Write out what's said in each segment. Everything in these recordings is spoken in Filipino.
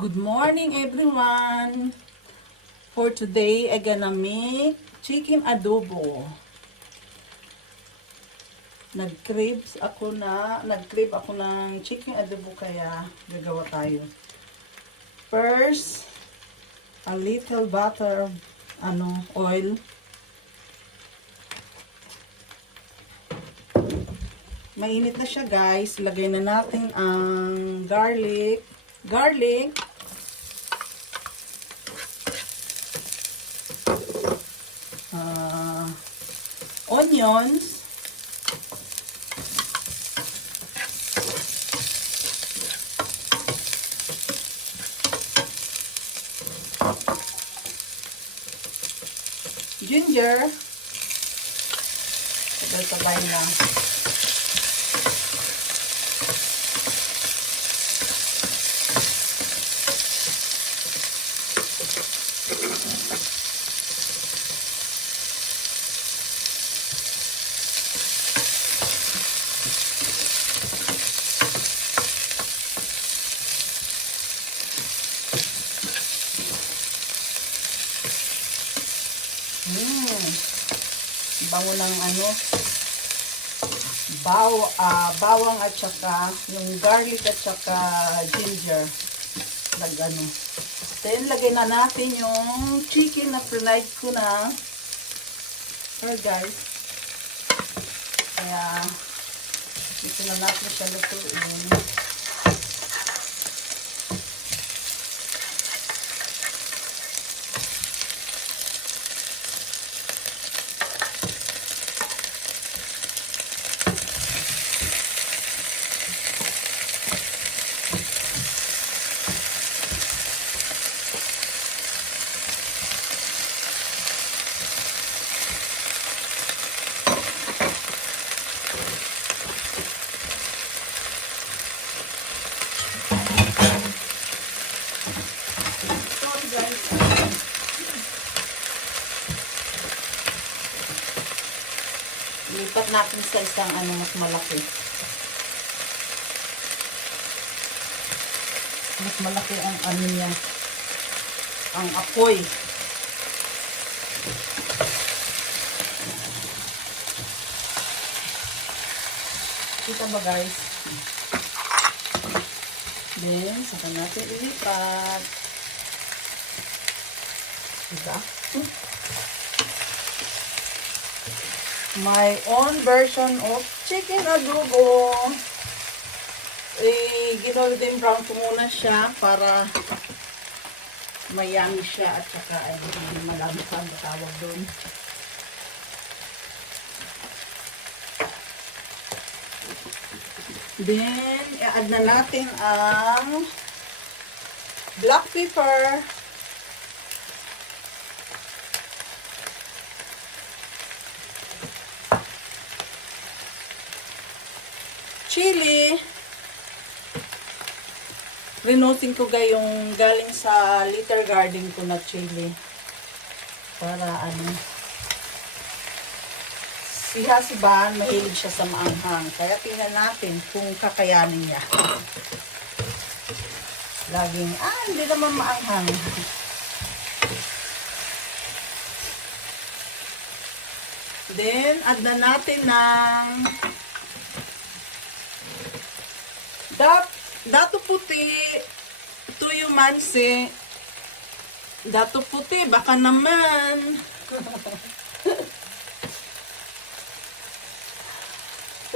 Good morning everyone! For today, I'm gonna make chicken adobo. Nag-crave ako ng chicken adobo kaya gagawa tayo. First, a little butter, oil. Mainit na siya guys. Lagay na natin ang garlic. Onions, ginger, sabay-sabay na. Bango ng bawang at saka yung garlic at saka ginger. Then, lagay na natin yung chicken na fried ko na. Guys. Kaya, ito na natin siya lutuin. Lipat natin sa isang mas malaki. Mas malaki ang niya. Ang apoy. Kita ba guys? Then, saka natin ilipat. Diba? My own version of chicken adobo. Golden brown ko muna siya para mayami siya at saka madami pa ang tawag doon. Then, i-add na natin ang black pepper. Chili. Rinutin ko yung galing sa Little Garden ko na chili. Para si Ban, mahilig siya sa maanghang. Kaya tingnan natin kung kakayanin niya. Laging, hindi naman maanghang. Then, add na natin ng dato puti, tuyo mansi, dato puti, baka naman.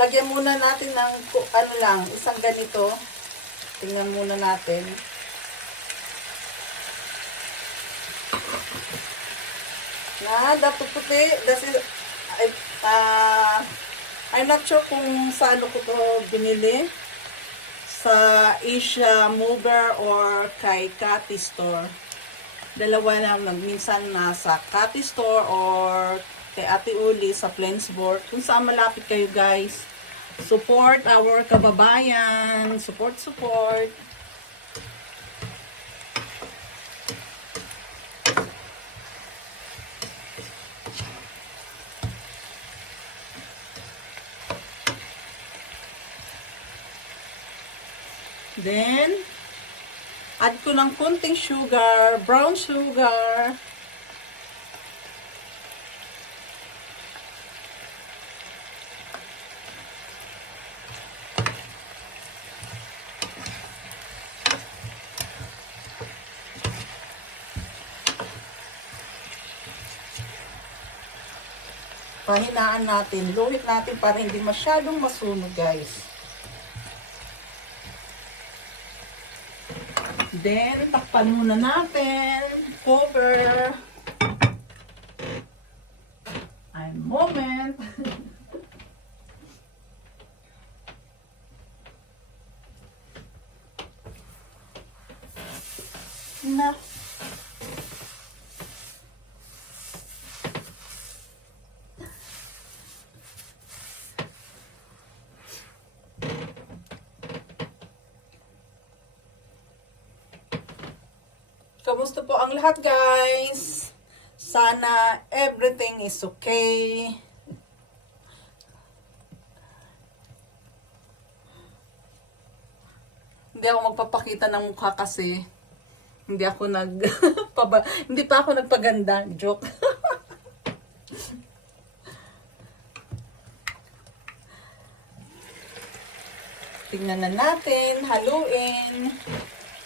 Lagyan muna natin ng isang ganito. Tingnan muna natin. Dato puti, I'm not sure kung saan ko to binili. Sa Asia Mover or kay Cathy Store. Dalawa lang, minsan nasa Cathy Store or kay Ate Uli sa Plainsboro. Kung saan malapit kayo guys. Support our kababayan. Support. Then, Add ko ng kunting sugar, brown sugar. Pahinaan natin, luhit natin para hindi masyadong masunog, guys. Then, takpan muna natin. Cover. Ein moment. Na. Kamusta po ang lahat, guys? Sana everything is okay. Hindi ako magpapakita ng mukha kasi hindi ako hindi pa ako nagpaganda. Joke. Tingnan na natin, haluin.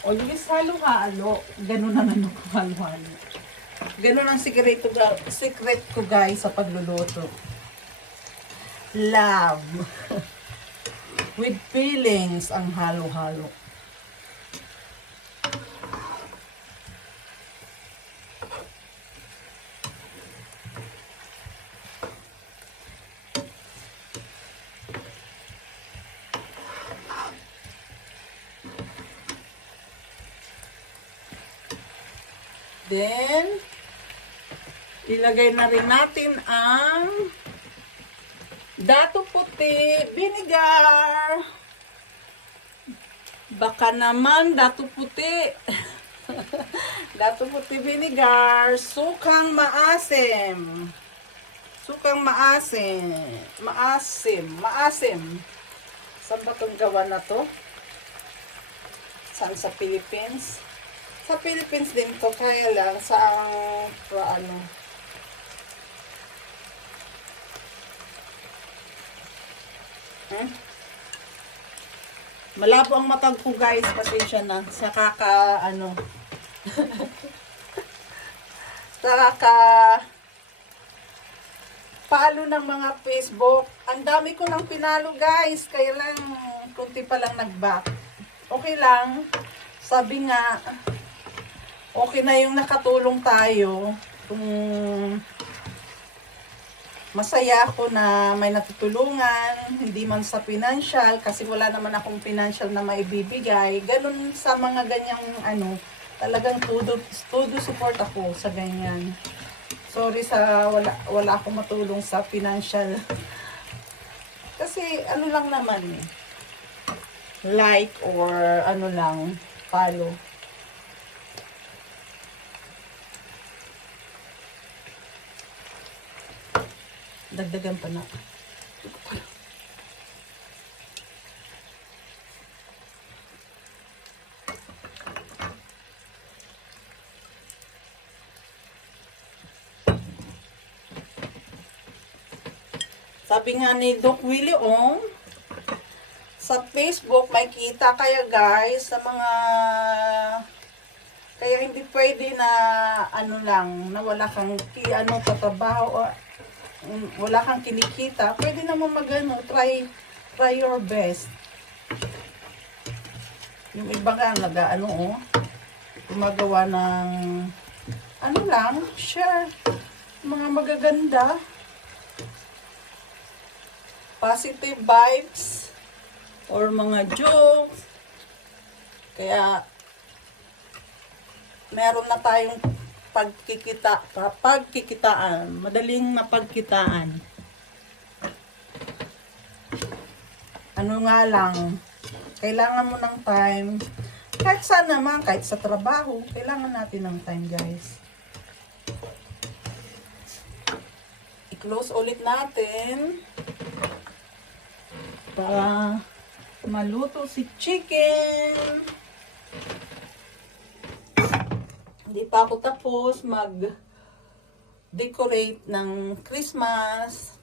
Always halo-halo. Ganun naman yung halo-halo. Ganun ang secret ko, guys, sa pagluluto. Love. With feelings ang halo-halo. Then, ilagay na rin natin ang dato puti, vinegar. Baka naman dato puti. Dato puti, vinegar, sukang maasim. Sukang maasim. Maasim. Saan ba itong gawa na to? Saan sa Philippines? Sa Philippines din to, kaya lang sa malabo ang matag ko, guys, pasensya na sa palo ng mga Facebook. Ang dami ko nang pinalo, guys, kaya lang kunti pa lang nag-back. Okay lang, sabi nga okay na yung nakatulong tayo. Kung masaya ako na may natutulungan, hindi man sa financial, kasi wala naman akong financial na maibibigay. Ganun sa mga ganyang talagang todo support ako sa ganyan. Sorry sa wala akong matulong sa financial. Kasi lang naman like or lang, follow. Dagdagan pa na. Sabi nga ni Doc Willie sa Facebook may kita kaya, guys, sa mga kaya hindi pwede na lang na wala kang tatrabaho o wala kang kinikita, pwede naman try your best. Yung iba nga gumagawa ng share mga magaganda, positive vibes or mga jokes. Kaya meron na tayong pagkikitaan, madaling mapagkitaan. Nga lang, kailangan mo ng time. Kahit saan naman, kahit sa trabaho, kailangan natin ng time, guys. I-close ulit natin para maluto si chicken. Hindi pa ako tapos mag-decorate ng Christmas.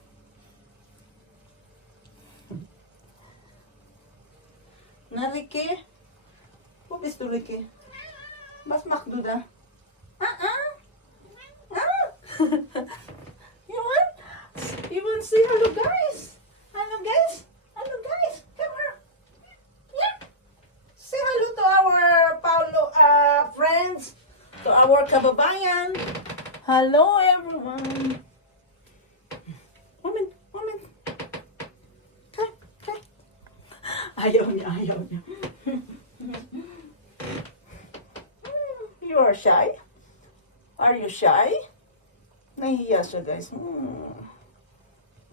Na Ricky? Wo bist du, Ricky? Was machst du da? Ah, ah. Ah. You want? You want to say hello, guys? Hello, guys? Hello, guys? Come here. Yeah. Say hello to our Paulo friends, to our kababayan. Hello, everyone. Woman, woman. Okay, okay. Ayaw niya, ayaw niya. You are shy? Are you shy? Nahihiya siya, guys.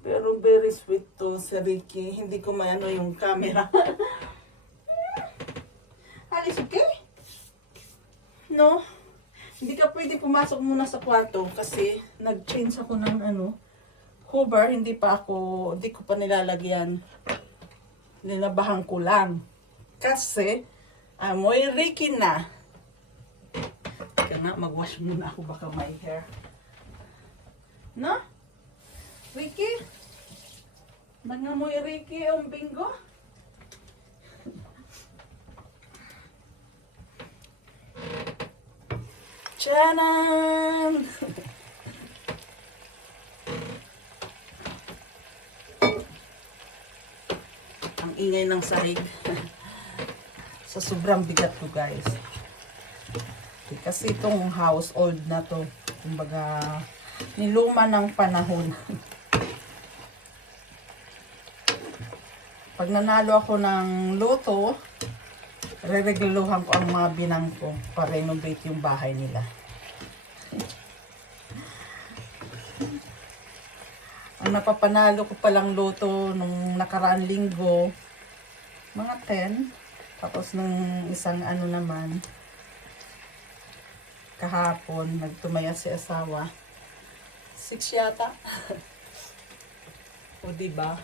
Pero very sweet to si Ricky. Hindi ko maano yung camera. Alice, okay? No? Hindi ka pwede pumasok muna sa kwarto kasi nag-change ako ng cover. Hindi ko pa nilalagyan. Nilabahan ko lang. Kasi, amoy Ricky na. Kaya nga, mag-wash muna ako baka may hair. No? Ricky? Nangamoy Ricky ang bingo? Tiyanan! Ang ingay ng sahig. Sa sobrang bigat ko, guys. Kasi itong house old na to. Kumbaga, niluma ng panahon. Pag nanalo ako ng loto, re-regluhan ko ang mga binang ko para renovate yung bahay nila. Ang napapanalo ko palang loto nung nakaraang linggo, mga 10. Tapos nung isang naman, kahapon, nagtumaya si asawa. 6 yata. O diba?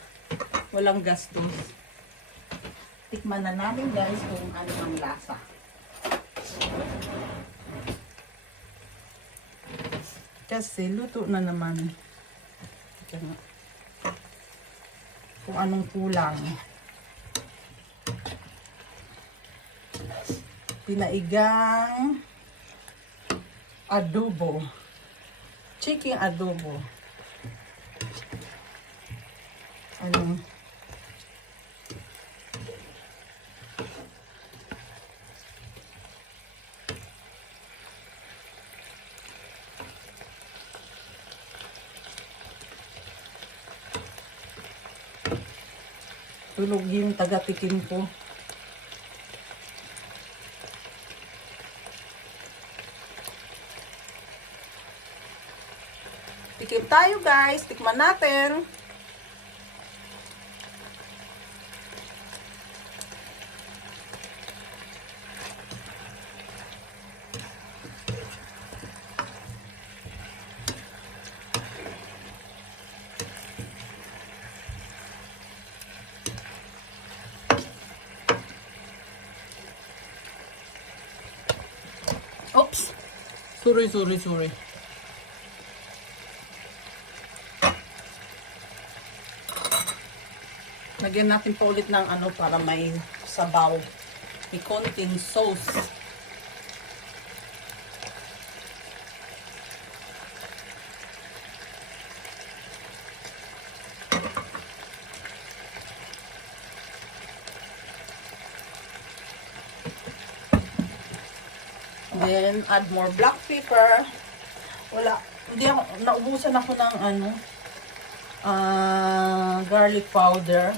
Walang gastos. Tikman na namin, guys, kung ano ang lasa. Kasi luto na naman. Kung anong kulang. Pinaigang adobo. Chicken adobo. Tulog yung taga-tikim ko. Tikim tayo, guys. Tikman natin. Oops. Sorry. Lagyan natin pa ulit ng para may sabaw. May konting sauce. Then, add more black pepper. Naubusan ako ng garlic powder.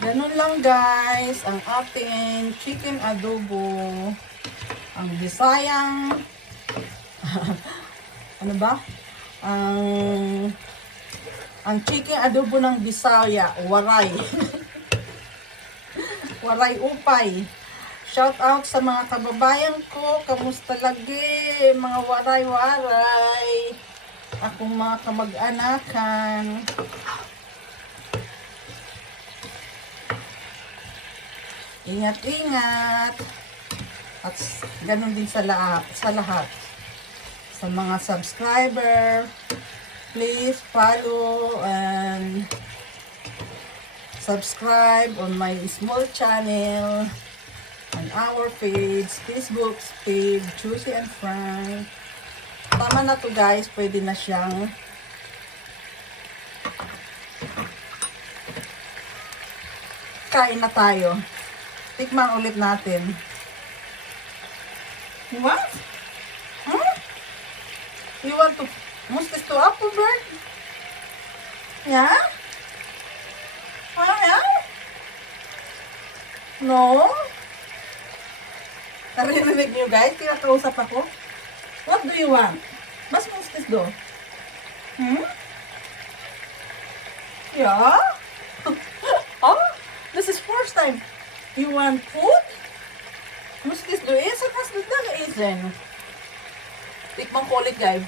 Ganun lang, guys, ang ating chicken adobo. Ang Bisayang ang chicken adobo ng Bisaya, waray. Waray upay. Shout out sa mga kababayan ko. Kamusta lagi? Mga waray-waray. Akong mga kamag-anakan. Ingat-ingat. At ganun din sa lahat. Sa mga subscriber, please follow and subscribe on my small channel, on our page, Facebook page, Juicy and Frank. Tama na to guys, pwede na siyang kain na tayo. Tikman ulit natin. What? Huh? You want to must this to apple bird? Yeah? Yeah? No? Narinig niyo guys, kinakausap ako. What do you want? Mas must this do? Yeah? Oh, this is first time. You want food? Must this do? Isa kas na isen. Tikman ko ulit guys.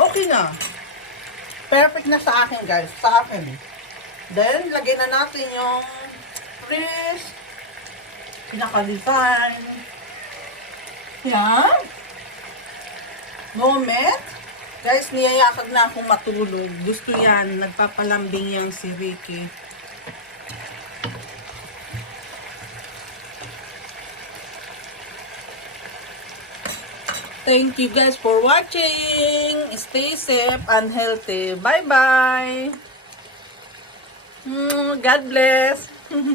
Okay na. Perfect na sa akin guys. Sa akin. Then, lagay na natin yung fries. Pinakalitan. Yan. Moment. Guys, niyayakag na akong matulog. Gusto yan. Nagpapalambing yan si Ricky. Thank you guys for watching. Stay safe and healthy. Bye-bye. God bless.